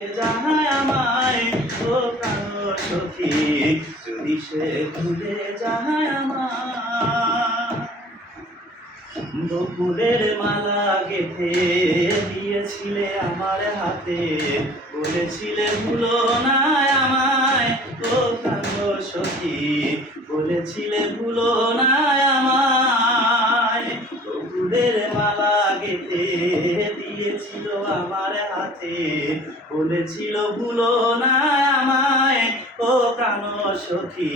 জানায় আমায় ও প্রাণ সখী, যদি সে ভুলে যায় আমায়। বকুলের মালা গেঁথে দিয়েছিলে আমার হাতে, বলেছিলে ভুলো না আমায় ও প্রাণ সখী, বলেছিলে ভুলো না আমায়। বকুলের মালা গেঁথে দিয়েছিল আমার হাতে, বলেছিল ভুলো না আমায় ও প্রাণ সখী,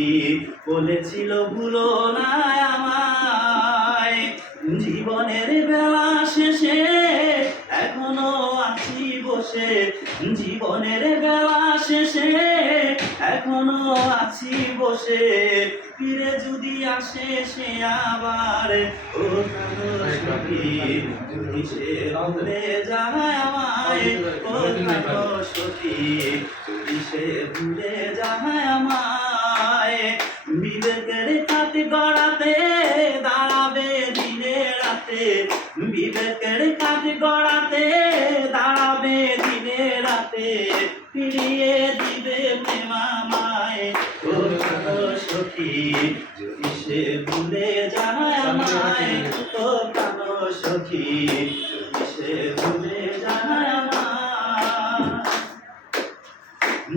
বলেছিল ভুলো না আমায়। জীবনের বেলা শেষে এখনো আছি বসে, জীবনের বেলা শেষে এখনো আছি বসে, ফিরে যদি আসে সে আবার ও প্রাণ সখী, যদি সে ভুলে যায় আমায় ও প্রাণ সখী, যদি সে ভুলে যায় আমায়। বিবেকের কাঠ গড়াতে দাঁড়াবে দিনে রাতে, বিবেকের কাঠ গড়াতে দাঁড়াবে দিনে রাতে, ফিরিয়ে দিবে প্রেম আমায় ও প্রাণ সখী, যদি সে ভুলে যায় আমায় ও প্রাণ সখী, যদি সে ভুলে যায় আমায়।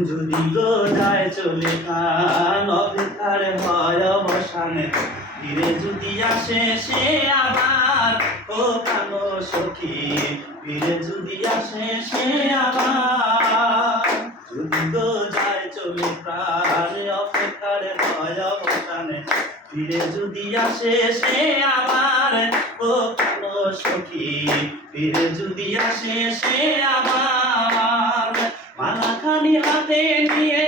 যদি গো যায় চলে কান অপেক্ষার হয় অবসান, ফিরে যদি আসে সে আবার ও প্রাণ সখী, ফিরে যদি আসে সে আবার। যদি গো যায় চলে প্রাণ অপেক্ষার হয় অবসান, ফিরে যদি আসে সে আবার ও প্রাণ সখী, ফিরে যদি আসে সে আবার। মালাখানি হাতে নিয়ে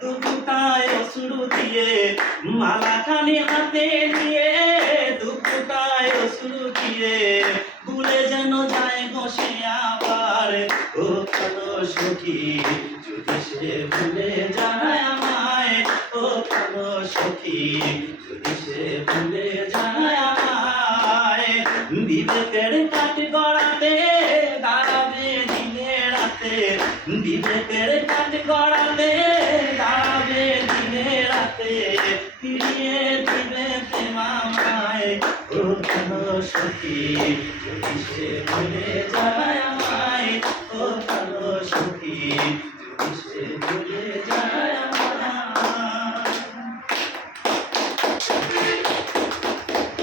দুপুটায় অশ্রু দিয়ে, মালাখানি হাতে নিয়ে দুপুটায় অশ্রু দিয়ে, ভুলে যেন যায় বসে আবার ও প্রাণ সখী, যদি সে ভুলে যায় আমায় ও প্রাণ সখী, যদি সে ভুলে যায় আমায়। বিবেকের কাঠ গড়াতে দাঁড়াবে দিনে রাতে, বিবেকের কাঠ গড়াতে দাঁড়াবে দিনে রাতে, ফিরিয়ে দিবে প্রেম আমায় ও প্রাণ সখী, যদি সে ভুলে যায় আমায় ও প্রাণ সখী, যদি সে ভুলে যায়।